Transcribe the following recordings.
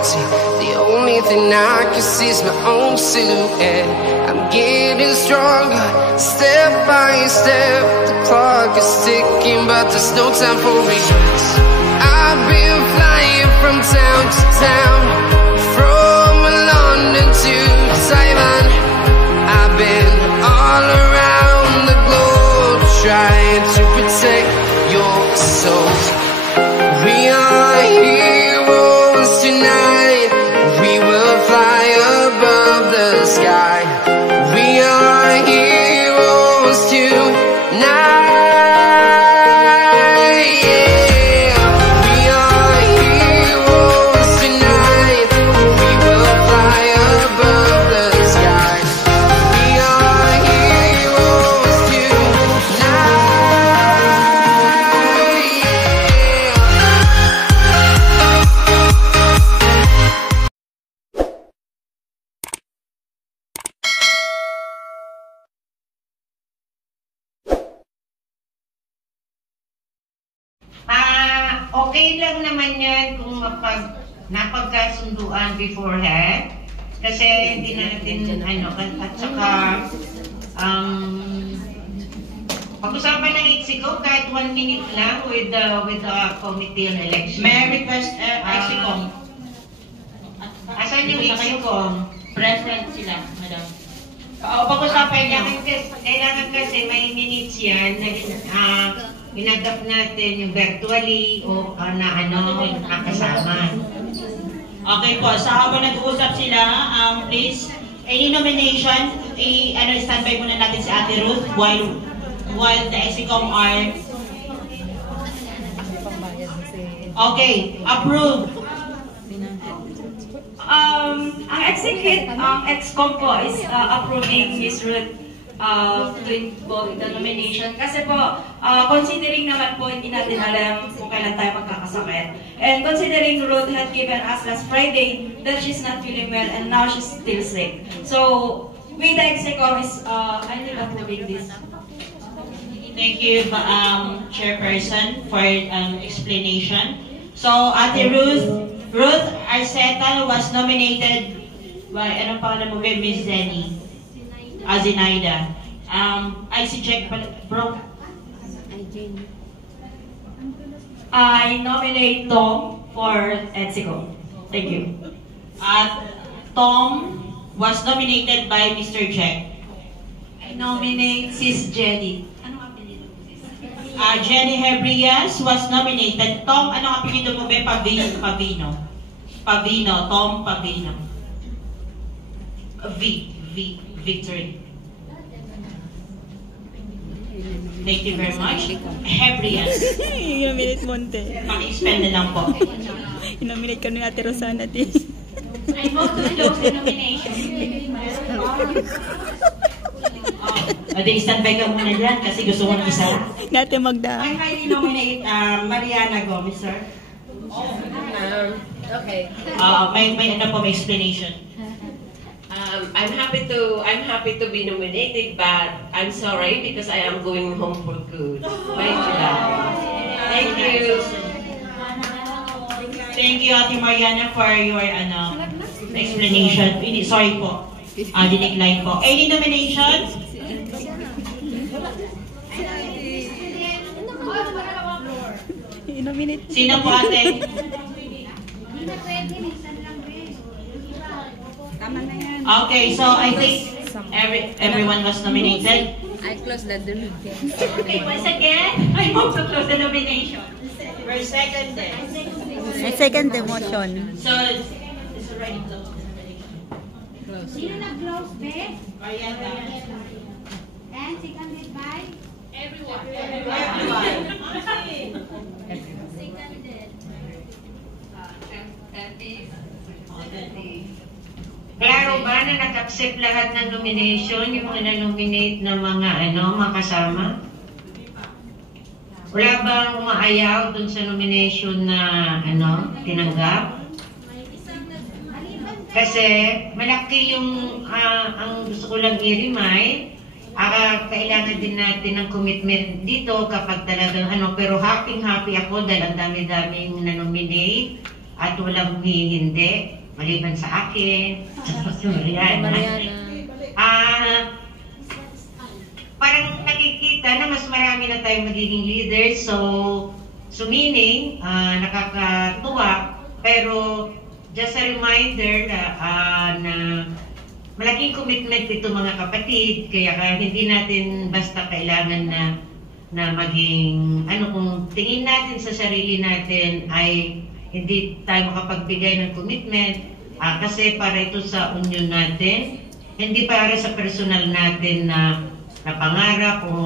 reality. The only thing I can see is my own silhouette. I'm getting stronger, step by step. The clock is ticking, but there's no time for regrets. I've been flying from town to town, from London to Taiwan. I've been all around the globe, trying to protect your soul. We are heroes tonight. We will fly above the sky. We are heroes tonight. Okay lang naman yan kung napagkasunduan beforehand. Kasi hindi natin, at saka, pag-usapan ng Ixico kahit 1 minute lang with the committee on election. May I request, Ixico? Asan yung Ixico? Present sila, madam. Pag-usapan niya, kailangan kasi may minutes yan na ginagap natin yung virtually o nakasama. Okay po, sa habang nag-uusap sila, please, any nomination, standby muna natin si Ate Ruth while the Exicom are... Okay, approve. Ang Excom po is approving Ms. Ruth to involve the nomination. Kasi po, considering naman po, hindi natin alam kung kailan tayo magkakasakit. And considering Ruth had given us last Friday that she's not feeling well and now she's still sick. So, with the Excom is, I think approving this. Thank you, Chairperson, for explanation. So, Ate Ruth Arceta was nominated by, anong pangalan mo ba, Ms. Zenny? Zinaida. I si Jack Bro. I nominate Tom for Exico. Thank you. Tom was nominated by Mr. Jack. I nominate Sis Jenny. Jenny Hebrias was nominated. Tom, anong apelido mo ba? Pavino. Tom Pavino. Victory. Thank you very much. Hebrias. Inominate Monte. Paki-spell na lang po. Inominate ka ni Ate Rosana, Tis. I vote to close the nomination. Stand by ka muna dyan kasi gusto ko ng isa. Natin magda. I highly nominate Mariana Gomez, sir. Okay. May explanation. I'm happy to be nominated, but I'm sorry because I am going home for good. By July. Thank you. Thank you, Ate Mariana, for your explanation. Sorry po. Dinecline po. Any nominations? Inominate. Sino po, ate? Okay, so I think everyone was nominated. I close the door. Okay, once again, I move to close the nomination. We're seconded. I second the motion. So, it's already closed. Sino nag-close, Beth? Mariana. And seconded by? Everyone. Klaro ba na nag-accept lahat ng nomination, yung mga na-nominate na mga makasama? Wala bang umaayaw dun sa nomination na tinanggap? Kasi malaki yung ang gusto ko lang i-remind, kailangan din natin ng commitment dito kapag talagang pero happy ako dahil ang dami-daming na-nominate. at walang humihindi, maliban sa akin, si Mariana. Parang nakikita na mas marami na tayong magiging leaders, so meaning, nakakatuwa, pero just a reminder na malaking commitment ito mga kapatid, kaya hindi natin basta kailangan na maging, kung tingin natin sa sarili natin ay hindi tayo makapagbigay ng commitment, kasi para ito sa union natin, hindi para sa personal natin na pangarap o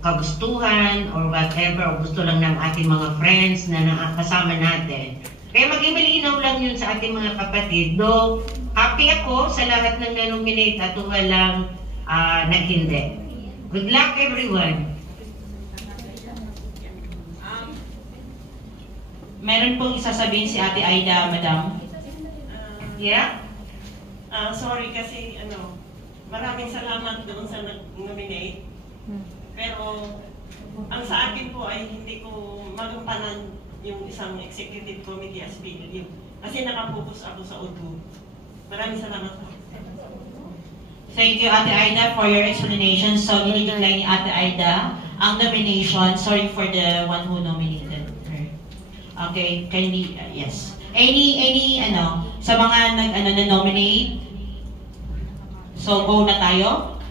kagustuhan or whatever, o gusto lang ng ating mga friends na nakakasama natin. Kaya maging malinaw lang yun sa ating mga kapatid. Though, happy ako sa lahat ng na-nominate at walang naghindi. Good luck, everyone! Meron pong isasabihin si Ate Aida, Madam. Yeah? Sorry kasi, maraming salamat doon sa nag-nominate. Pero, ang sa akin po ay hindi ko magampanan yung isang executive committee as PLU. Kasi nakapokus ako sa O2. Maraming salamat po. Thank you, Ate Aida, for your explanation. So, dinidecline ni Ate Aida ang nomination. Sorry for the one who nominated her. Okay, kindly, yes. Any, sa mga na-nominate? So, go na tayo?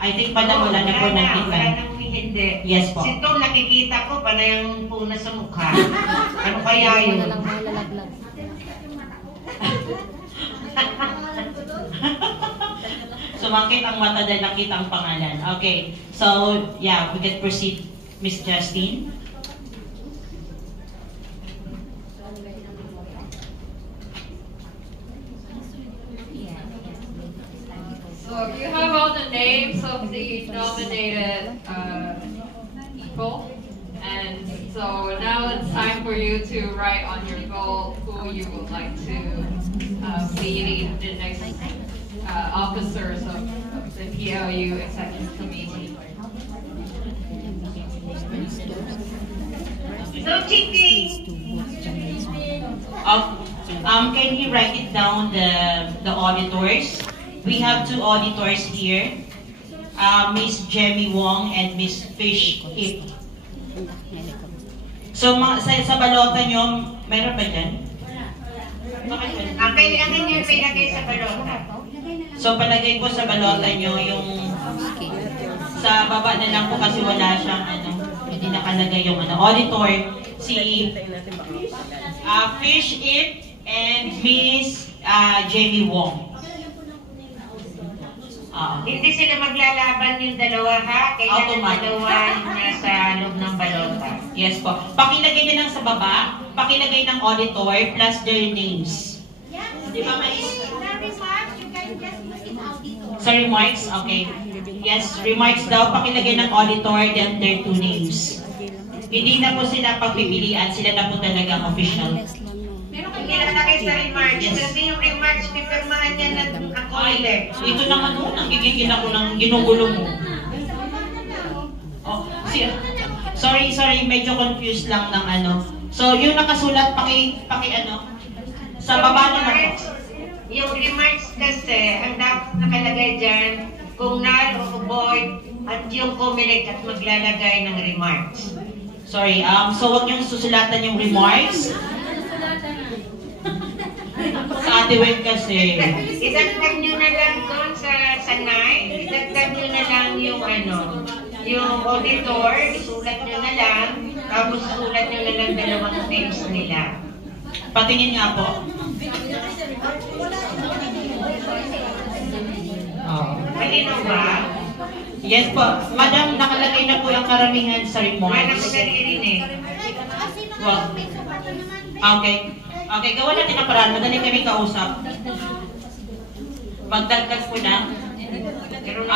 I think Madam, wala na po nag-decline. Wala nang hindi. Yes po. Si Tom, nakikita ko, panayang puna sa mukha. Ano kaya yun? Sumakit ang mata dahil nakita ang pangalan. Okay. So, yeah, we can proceed, Miss Justine. So you have all the names of the nominated people, and so now it's time for you to write on your goal who you would like to be the next officers of the PLU Executive Committee. No cheating! Can you write it down, the auditors? We have two auditors here, Miss Jemmy Wong and Miss Fish Ip. So, sa balota nyo, meron ba dyan? Ang kailangan nyo ilagay sa balota. So, palagay po sa balota nyo yung sa baba na lang po kasi wala siyang hindi nakalagay yung auditor, si Fish Ip and Miss Jemmy Wong. Hindi sila maglalaban yung dalawa, ha? Kailangan dalawa sa loob ng balota. Yes po. Pakilagay nyo lang sa baba, pakilagay ng auditor plus their names. Di ba, Mais? Sa remarks? Okay. Yes, remarks daw, pakilagay ng auditor then their two names. Hindi na po sila pagpipilian, sila na po talagang official. Meron kayo nilalagay sa remarks. Kasi yung remarks, pipirmahan niya na ako ulit. Ito naman nagigigil ako ng ginugulo mo. Oh, sorry, medyo confused lang ng So, yung nakasulat, sa baba naman po. Yung remarks kasi, ang dapat nakalagay dyan, kung null o void, at yung COMELEC at maglalagay ng remarks. Sorry, so wag niyong susulatan yung remarks. Sa Ate Wen kasi. Idagdag nyo na lang doon sa sanay, idagdag nyo na lang yung auditor, isulat nyo na lang, tapos sulat nyo na lang dalawang names nila. Patingin nga po. Malinaw ba? Yes po. Madam, nakalagay na po yung karamihan sa Wala remarks. ko naririnig. Okay. Okay, gawa natin ang paraan. Madali kami kausap. Magdagdag po na. Pero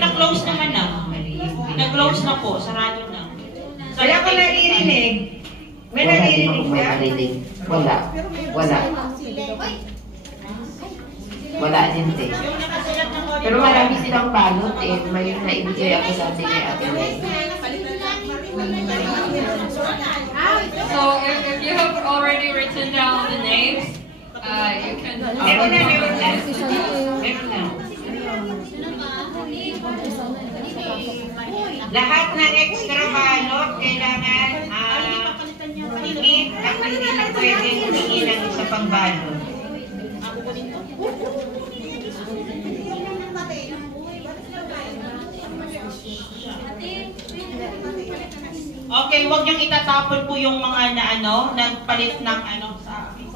na-close naman na. Na-close na po. Sarado na. Wala ko naririnig. May naririnig ka? Wala. Wala din din. Pero marami silang balot eh. May naibigay ako dati kay Ate Wen. So if you have already written down the names, you can. Lahat ng extra balot kailangan i-meet at hindi na pwedeng humingi ng isa pang balot. Okay, huwag niyong itatapon po yung mga nagpalit ng sa akin.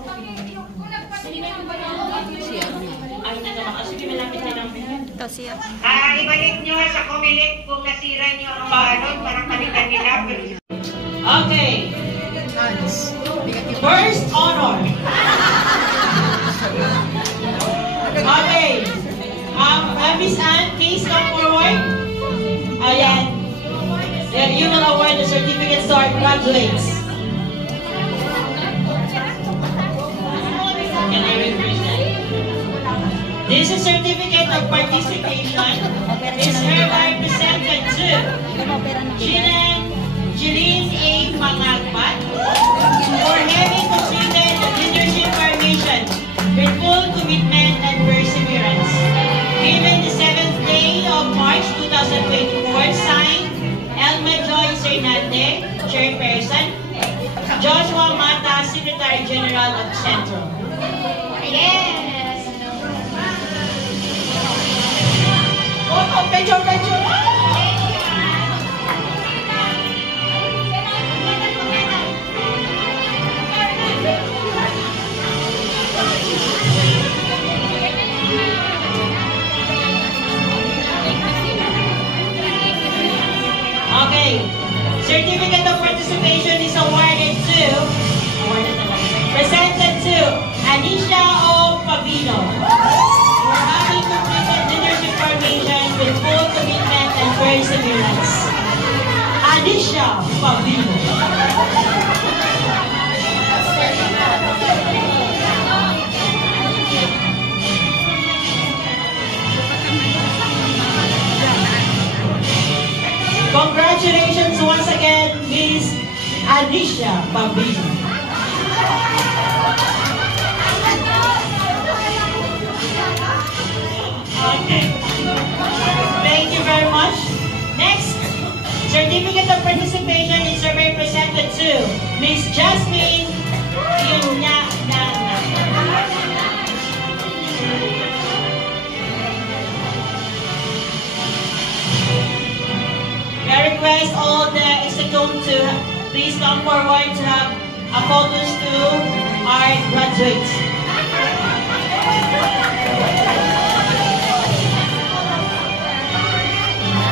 Ay, na naman. Sige, malapit na lang. Ito siya. Ibalik nyo sa Comelec kung nasira nyo ang balot para palitan nila. Okay. First honor. Okay. Miss Anne, please come forward. Ayan. You will award the certificates to our graduates. Can I represent? This is certificate of participation. Is hereby presented to Jeline A. Mangagpat for having completed the leadership formation with full commitment and perseverance. Given the 7th day of March 2024, signed Elma Joyce Hernande, Chairperson, Joshua Mata, Secretary General of Centro. Yes! Oh, picture! Okay. Certificate of participation is presented to Anisha O. Pavino for having completed leadership formation with full commitment and perseverance. Anisha Pavino. Congratulations once again, Miss Anisha Pavino. Okay. Thank you very much. Next, certificate of participation is presented to Miss Jasmine Yunyanana. I request all the executives to please come forward to have a photos to our graduates.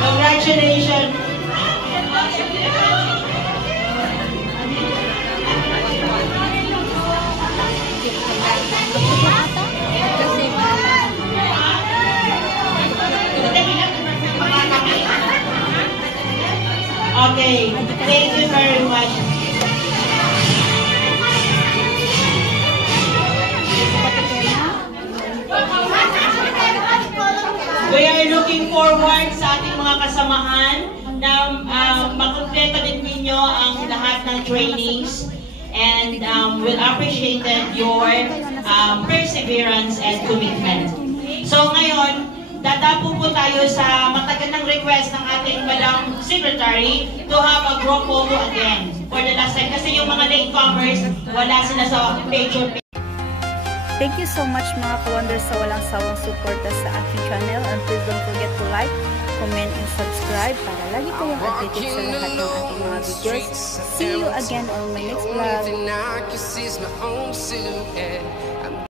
Congratulations. Okay, thank you very much. We are looking forward sa ating mga kasamahan na makumpleto din ninyo ang lahat ng trainings, and we'll appreciate your perseverance and commitment. So ngayon, dadapo po tayo sa matagal ng request ng ating Madam Secretary to have a group photo again for the last time. Kasi yung mga latecomers, wala sila sa picture. Thank you so much mga ka-wonders sa walang sawang suporta sa aking channel, and please don't forget to like, comment, and subscribe para lagi kayong updated sa lahat ng ating mga videos. See you again on my next vlog.